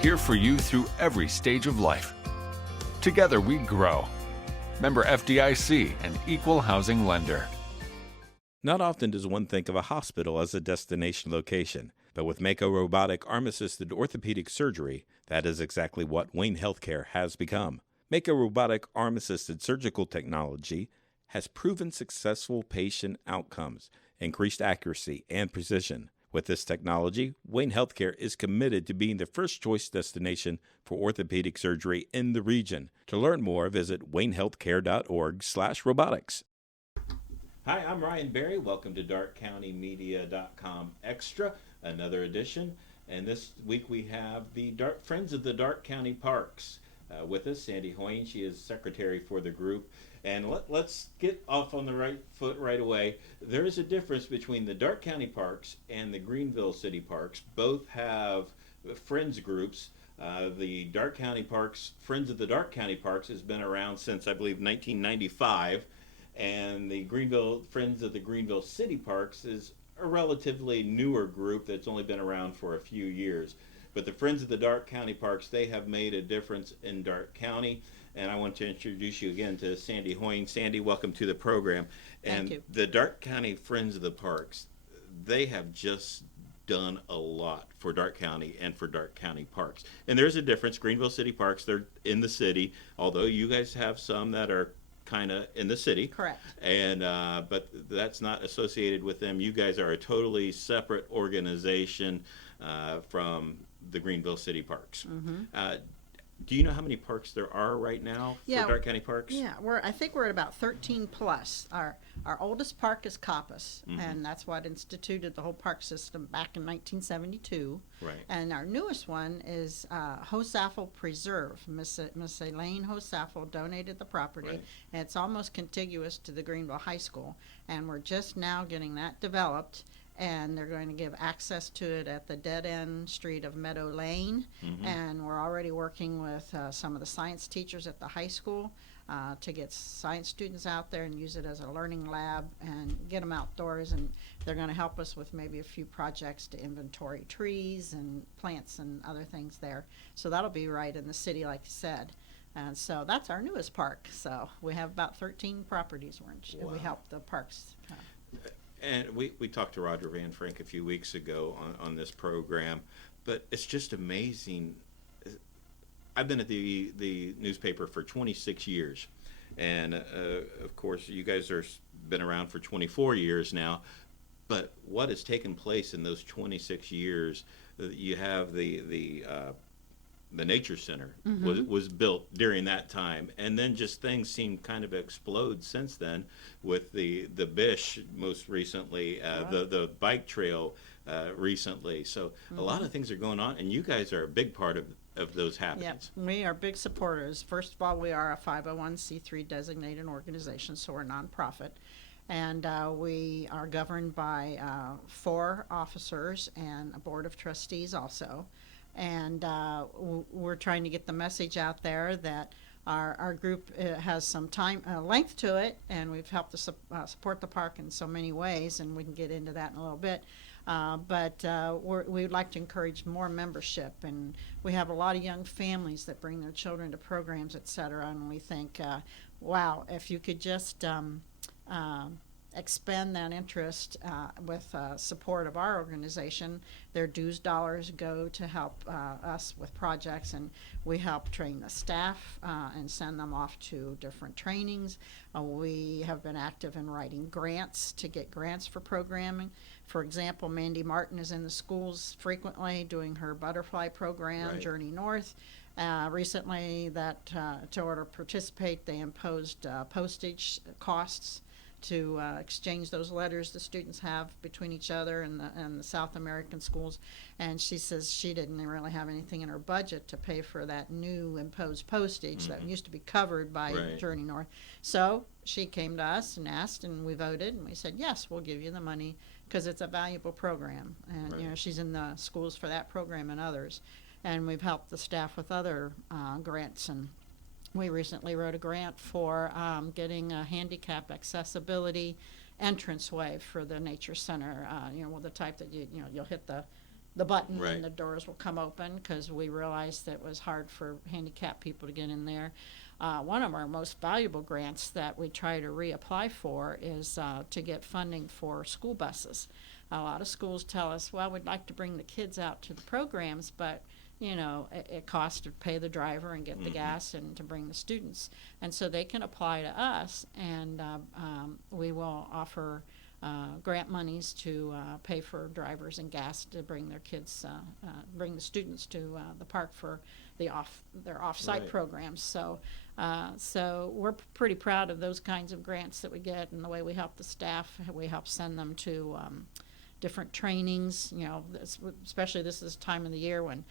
here for you through every stage of life. Together we grow. Member FDIC and Equal Housing Lender. Not often does one think of a hospital as a destination location, but with Mako robotic arm-assisted orthopedic surgery, that is exactly what Wayne Healthcare has become. Mako robotic arm-assisted surgical technology has proven successful patient outcomes, increased accuracy, and precision. With this technology, Wayne Healthcare is committed to being the first choice destination for orthopedic surgery in the region. To learn more, visit waynehealthcare.org/robotics. Hi, I'm Ryan Berry. Welcome to DarkeCountyMedia.com Extra, another edition. And this week we have the Friends of the Darke County Parks with us. Sandy Hoyne, she is secretary for the group. And let's get off on the right foot right away. There is a difference between the Darke County Parks and the Greenville City Parks. Both have friends groups. The Darke County Parks, Friends of the Darke County Parks, has been around since, I believe, 1995. And the Friends of the Greenville City Parks is a relatively newer group that's only been around for a few years. But the Friends of the Darke County Parks, they have made a difference in Darke County. And I want to introduce you again to Sandy Hoyne. Sandy, welcome to the program. And Thank you. The Darke County Friends of the Parks, they have just done a lot for Darke County and for Darke County Parks. And there's a difference. Greenville City Parks, they're in the city, although you guys have some that are kind of in the city. Correct. And but that's not associated with them. You guys are a totally separate organization from the Greenville City Parks. Mm-hmm. Do you know how many parks there are right now for Darke County Parks? Yeah, I think we're at about 13 plus. Our oldest park is Coppice, mm-hmm. and that's what instituted the whole park system back in 1972. Right. And our newest one is Hosaffel Preserve. Miss Elaine Hosaffel donated the property, right. and it's almost contiguous to the Greenville High School. And we're just now getting that developed. And they're going to give access to it at the dead-end street of Meadow Lane. Mm-hmm. And we're already working with some of the science teachers at the high school to get science students out there and use it as a learning lab and get them outdoors. And they're going to help us with maybe a few projects to inventory trees and plants and other things there. So that'll be right in the city, like you said. And so that's our newest park. So we have about 13 properties. We help the parks. And we talked to Roger Van Frank a few weeks ago on this program, but it's just amazing. I've been at the newspaper for 26 years, and of course you guys are been around for 24 years now, but what has taken place in those 26 years, you have the Nature Center mm-hmm. was built during that time, and then just things seem kind of explode since then with the Bish most recently, the bike trail recently. So mm-hmm. a lot of things are going on, and you guys are a big part of those happenings. Yeah, we are big supporters. First of all, we are a 501c3 designated organization, so we're a nonprofit. And we are governed by 4 officers and a board of trustees also. And we're trying to get the message out there that our group has some time length to it, and we've helped to support the park in so many ways, and we can get into that in a little bit. But we would like to encourage more membership, and we have a lot of young families that bring their children to programs, et cetera, and we think, wow, if you could just expend that interest with support of our organization. Their dues dollars go to help us with projects, and we help train the staff and send them off to different trainings. We have been active in writing grants to get grants for programming. For example, Mandy Martin is in the schools frequently doing her butterfly program, right. Journey North. Recently, to order to participate, they imposed postage costs to exchange those letters the students have between each other and the South American schools. And she says she didn't really have anything in her budget to pay for that new imposed postage that used to be covered by right. Journey North. So she came to us and asked, and we voted, and we said, yes, we'll give you the money because it's a valuable program. And, right. she's in the schools for that program and others. And we've helped the staff with other grants, and we recently wrote a grant for getting a handicap accessibility entranceway for the Nature Center. Well, the type that you'll hit the the button Right. and the doors will come open, because we realized that it was hard for handicapped people to get in there. One of our most valuable grants that we try to reapply for is to get funding for school buses. A lot of schools tell us, well, we'd like to bring the kids out to the programs, but it costs to pay the driver and get the gas and to bring the students. And so they can apply to us, and we will offer grant monies to pay for drivers and gas to bring their kids, bring the students to the park for their off-site Right. programs. So we're pretty proud of those kinds of grants that we get, and the way we help the staff. We help send them to different trainings, especially this is time of the year when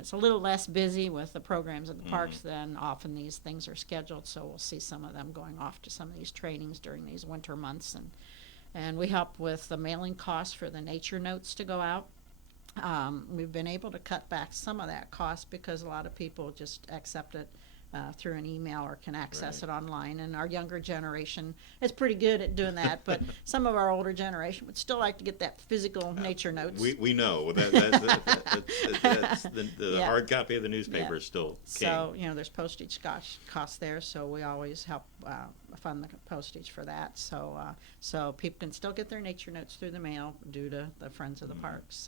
it's a little less busy with the programs at the parks, then often these things are scheduled. So we'll see some of them going off to some of these trainings during these winter months. And we help with the mailing costs for the nature notes to go out. We've been able to cut back some of that cost because a lot of people just accept it through an email or can access it online. And our younger generation is pretty good at doing that, but some of our older generation would still like to get that physical nature notes. We know that's the Yeah. hard copy of the newspaper is still king. So, there's postage costs there, so we always help fund the postage for that. So people can still get their nature notes through the mail due to the Friends of the Parks.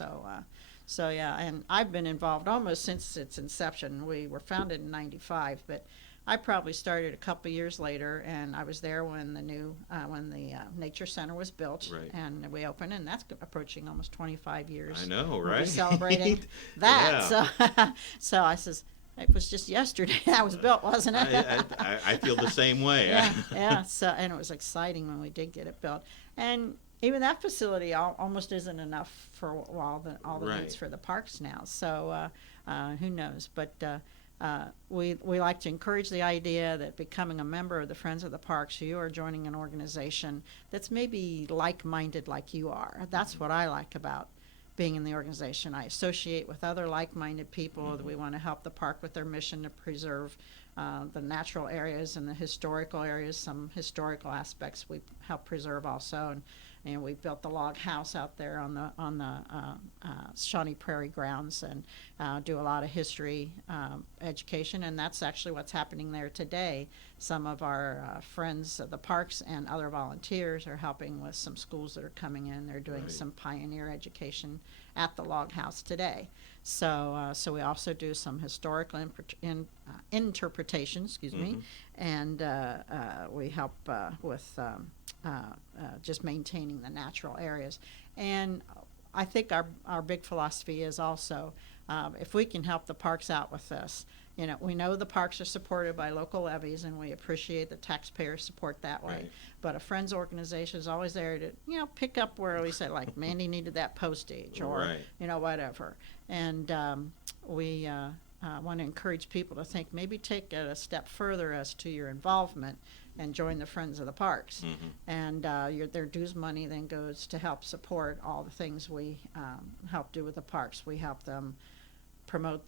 So yeah, and I've been involved almost since its inception. We were founded in '95, but I probably started a couple years later, and I was there when the Nature Center was built, Right. and we opened, and that's approaching almost 25 years. I know, We'll be right? celebrating that. Yeah. So I says, it was just yesterday that was built, wasn't it? I feel the same way. Yeah. So, and it was exciting when we did get it built, and even that facility almost isn't enough for all the Right. needs for the parks now. So who knows? But we like to encourage the idea that becoming a member of the Friends of the Parks, you are joining an organization that's maybe like-minded like you are. That's what I like about being in the organization. I associate with other like-minded people that we want to help the park with their mission to preserve the natural areas and the historical areas. Some historical aspects we help preserve also, and we built the log house out there on the Shawnee Prairie grounds, and do a lot of history education, and that's actually what's happening there today. Some of our friends of the parks and other volunteers are helping with some schools that are coming in. They're doing Right. some pioneer education at the log house today. So we also do some historical interpretation, and we help with just maintaining the natural areas. And I think our big philosophy is also, if we can help the parks out with this, we know the parks are supported by local levies, and we appreciate the taxpayer support that way. Right. But a Friends organization is always there to, pick up where we say, like, Mandy needed that postage, or, Right. whatever. And we want to encourage people to think, maybe take it a step further as to your involvement and join the Friends of the Parks. And their dues money then goes to help support all the things we help do with the parks. We help them promote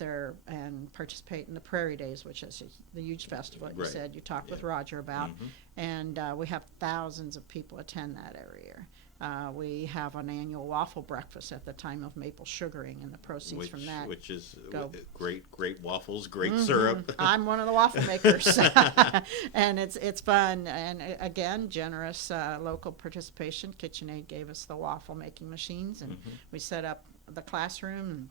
and participate in the Prairie Days, which is the huge festival that you Right. said you talked with Roger about. And we have thousands of people attend that every year. We have an annual waffle breakfast at the time of maple sugaring, and the proceeds from that which is go. great waffles, great syrup. I'm one of the waffle makers, and it's fun. And again, generous local participation. KitchenAid gave us the waffle making machines, and we set up the classroom and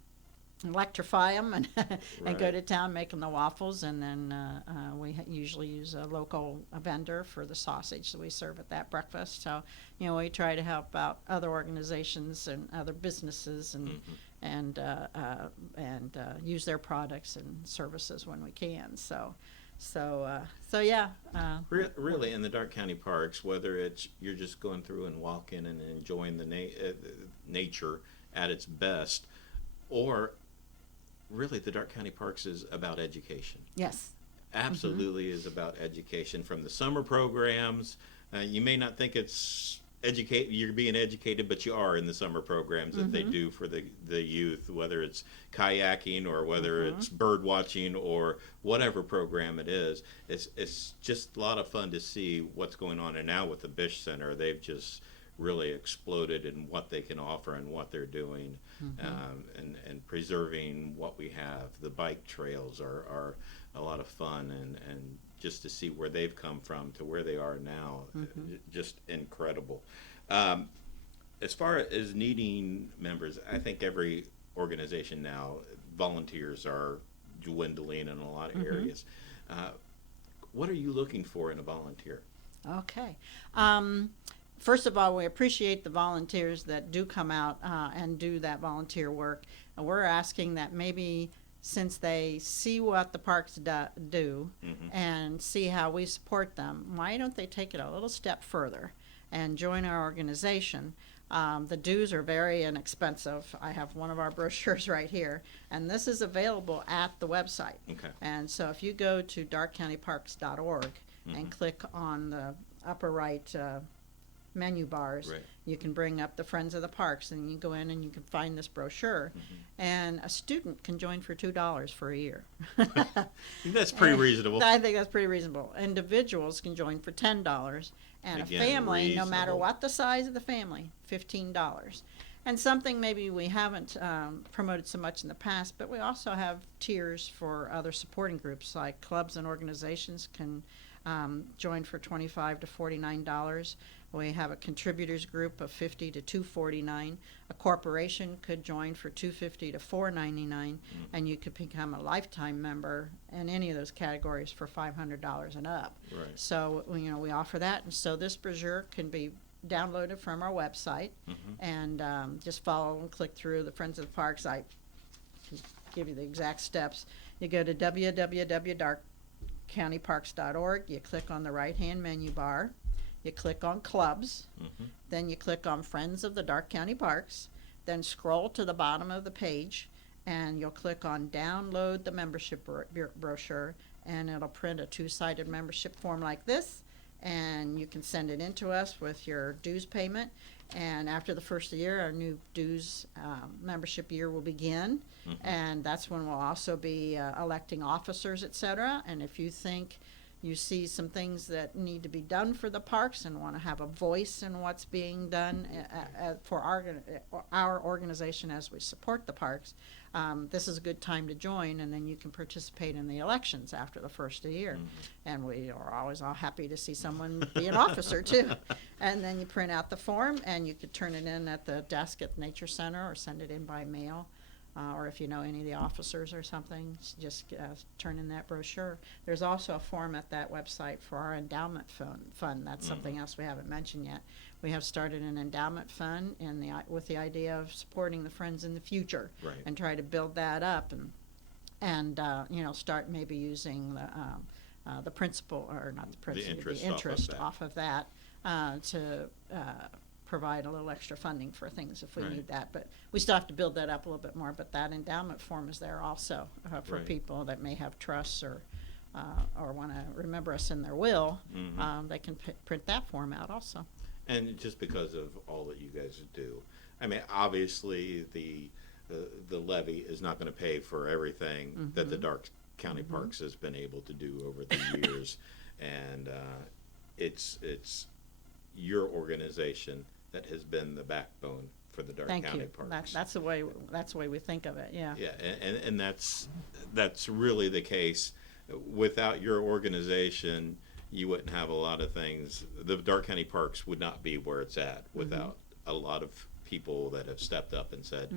electrify them and go Right. to town making the waffles. And then we usually use a local vendor for the sausage that we serve at that breakfast. So we try to help out other organizations and other businesses and use their products and services when we can. So yeah. Really, in the Darke County Parks, whether it's you're just going through and walking and enjoying the nature at its best, or really the Darke County Parks is about education. Yes. Absolutely is about education. From the summer programs, you may not think you're being educated, but you are in the summer programs that they do for the youth, whether it's kayaking or whether it's bird watching or whatever program it is. It's just a lot of fun to see what's going on. And now with the Bish Center, they've just really exploded in what they can offer and what they're doing, and preserving what we have. The bike trails are a lot of fun, and just to see where they've come from to where they are now, just incredible. As far as needing members, I think every organization now, volunteers are dwindling in a lot of areas. What are you looking for in a volunteer? Okay. First of all, we appreciate the volunteers that do come out and do that volunteer work. And we're asking that maybe, since they see what the parks do and see how we support them, why don't they take it a little step further and join our organization? The dues are very inexpensive. I have one of our brochures right here, and this is available at the website. Okay. And so if you go to darkecountyparks.org and click on the upper right menu bars, Right. you can bring up the Friends of the Parks, and you go in and you can find this brochure. And a student can join for $2 for a year. That's pretty reasonable. I think that's pretty reasonable. Individuals can join for $10, and Again, a family, no matter reasonable. what the size of the family, $15. And something maybe we haven't promoted so much in the past, but we also have tiers for other supporting groups, like clubs and organizations can join for $25 to $49. We have a contributors group of $50 to $249. A corporation could join for $250 to $499, and you could become a lifetime member in any of those categories for $500 and up. Right. So we offer that, and so this brochure can be downloaded from our website, and just follow and click through the Friends of the Parks. I can give you the exact steps. You go to www.darkecountyparks.org. You click on the right-hand menu bar. You click on clubs, then you click on Friends of the Darke County Parks, then scroll to the bottom of the page, and you'll click on Download the Membership Brochure, and it'll print a two-sided membership form like this, and you can send it in to us with your dues payment. And after the first year, our new dues membership year will begin, and that's when we'll also be electing officers, etc. And if you think you see some things that need to be done for the parks and want to have a voice in what's being done for our organization as we support the parks, this is a good time to join, and then you can participate in the elections after the first year. And we are always all happy to see someone be an officer too. And then you print out the form, and you could turn it in at the desk at the Nature Center or send it in by mail. Or if you know any of the officers or something, just turn in that brochure. There's also a form at that website for our endowment fund. That's something else we haven't mentioned yet. We have started an endowment fund with the idea of supporting the Friends in the future, Right. and try to build that up and start maybe using the principal, or not the principal, the interest off of that to provide a little extra funding for things if we Right. need that. But we still have to build that up a little bit more. But that endowment form is there also for Right. people that may have trusts or want to remember us in their will. They can print that form out also. And just because of all that you guys do, I mean, obviously the levy is not going to pay for everything that the Darke County Parks has been able to do over the years, and it's your organization that has been the backbone for the Darke Thank County you. Parks. That's the way we think of it. Yeah. Yeah, and that's really the case. Without your organization, you wouldn't have a lot of things. The Darke County Parks would not be where it's at without a lot of people that have stepped up and said,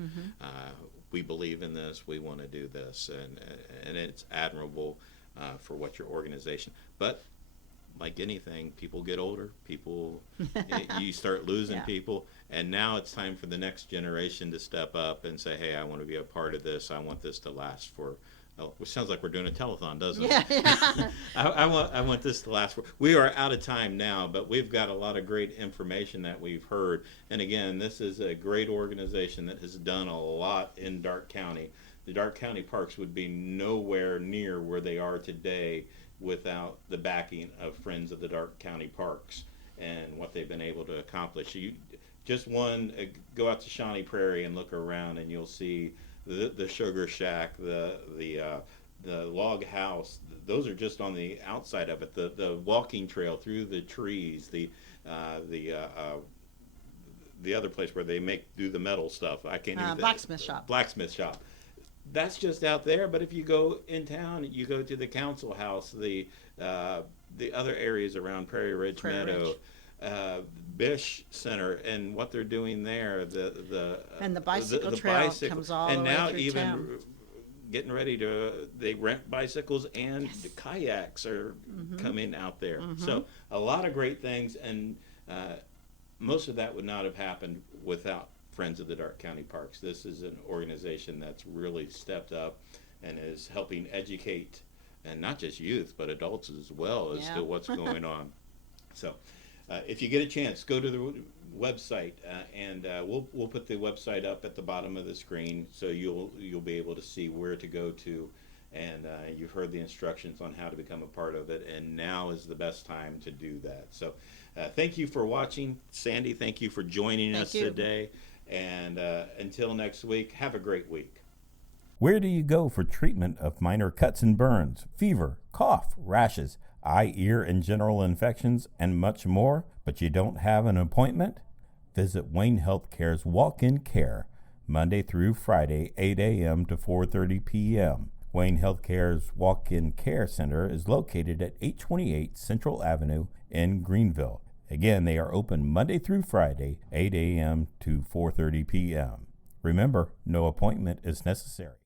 we believe in this, we want to do this, and it's admirable for what your organization. But like anything, people get older, you start losing people, and now it's time for the next generation to step up and say, hey, I want to be a part of this, I want this to last for, which sounds like we're doing a telethon, doesn't it? Yeah. I want this to last for, we are out of time now, but we've got a lot of great information that we've heard, and again, this is a great organization that has done a lot in Darke County. The Darke County Parks would be nowhere near where they are today without the backing of Friends of the Darke County Parks and what they've been able to accomplish. You just go out to Shawnee Prairie and look around, and you'll see the sugar shack, the log house. Those are just on the outside of it. The walking trail through the trees, the the other place where they do the metal stuff. I can't even. Blacksmith shop. Blacksmith shop. That's just out there. But if you go in town, you go to the council house, the other areas around Prairie Ridge Meadow. Bish Center and what they're doing there, and the bicycle trail comes all the way now through even town. Getting ready they rent bicycles and kayaks are coming out there. So a lot of great things, and most of that would not have happened without Friends of the Darke County Parks. This is an organization that's really stepped up and is helping educate, and not just youth but adults as well as to what's going on. So if you get a chance, go to the website, and we'll put the website up at the bottom of the screen, so you'll be able to see where to go to, and you've heard the instructions on how to become a part of it, and now is the best time to do that. So thank you for watching. Sandy, thank you for joining us today, and until next week, have a great week. Where do you go for treatment of minor cuts and burns, fever, cough, rashes, eye, ear, and general infections, and much more, but you don't have an appointment? Visit Wayne Healthcare's Walk-In Care, Monday through Friday, 8 a.m. to 4:30 p.m. Wayne Healthcare's Walk-In Care Center is located at 828 Central Avenue in Greenville. Again, they are open Monday through Friday, 8 a.m. to 4:30 p.m. Remember, no appointment is necessary.